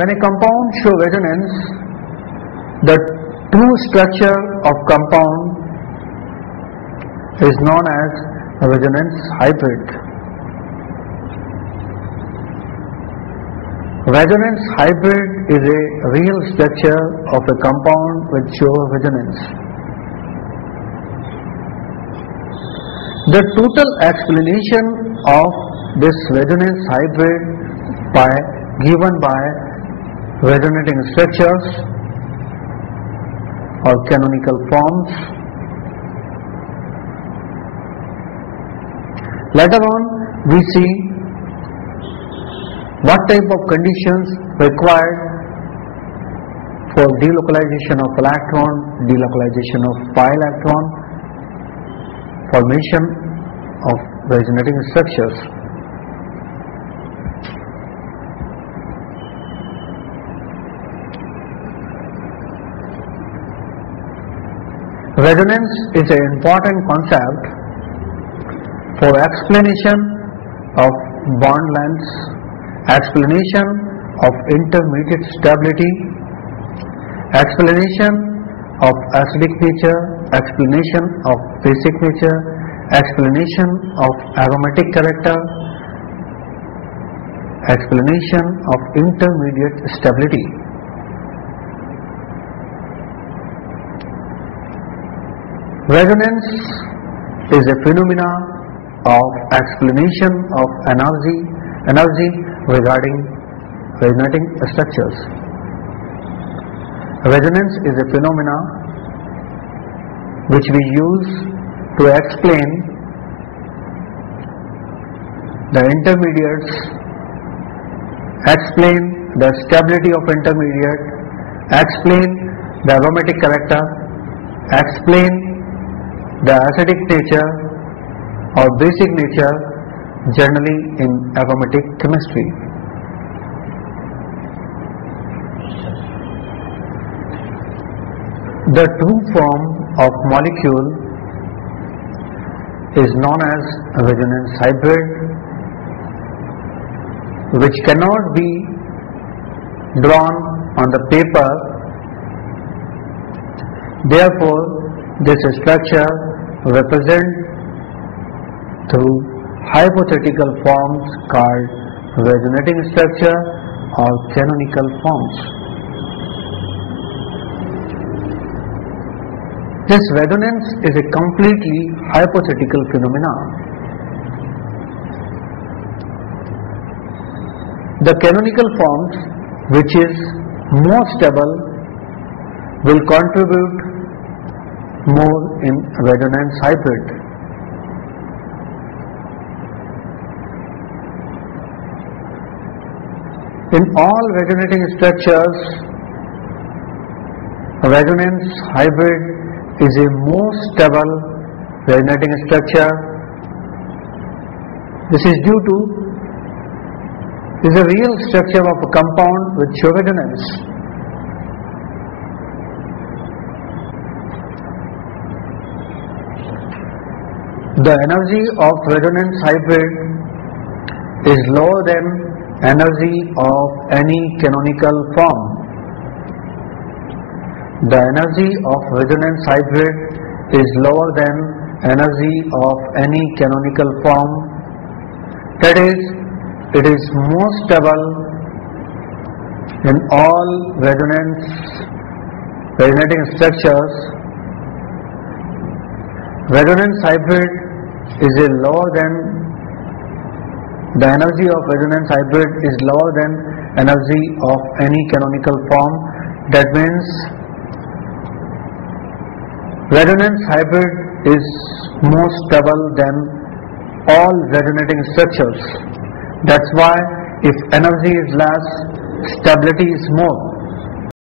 When a compound shows resonance, the true structure of compound is known as a resonance hybrid. Resonance hybrid is a real structure of a compound which shows resonance. The total explanation of this resonance hybrid given by resonating structures or canonical forms. Later on, we see what type of conditions required for delocalization of electron, delocalization of pi electron, formation of resonating structures. Resonance is an important concept for explanation of bond lengths, explanation of intermediate stability, explanation of acidic nature, explanation of basic nature, explanation of aromatic character, explanation of intermediate stability. Resonance is a phenomena of explanation of energy regarding resonating structures. Resonance is a phenomena which we use to explain the intermediates, explain the stability of intermediate, explain the aromatic character, explain the acidic nature or basic nature, generally in aromatic chemistry. The true form of molecule is known as a resonance hybrid, which cannot be drawn on the paper. Therefore, this structure represents through hypothetical forms called resonating structure or canonical forms. This resonance is a completely hypothetical phenomena. The canonical forms, which is more stable, will contribute more in resonance hybrid. In all resonating structures, resonance hybrid is a more stable resonating structure. This is due to the real structure of a compound with show resonance. The energy of resonance hybrid is lower than energy of any canonical form. The energy of resonance hybrid is lower than energy of any canonical form. That is, it is more stable in all resonating structures. Resonance hybrid is the energy of resonance hybrid is lower than energy of any canonical form. That means resonance hybrid is more stable than all resonating structures. That's why if energy is less, stability is more.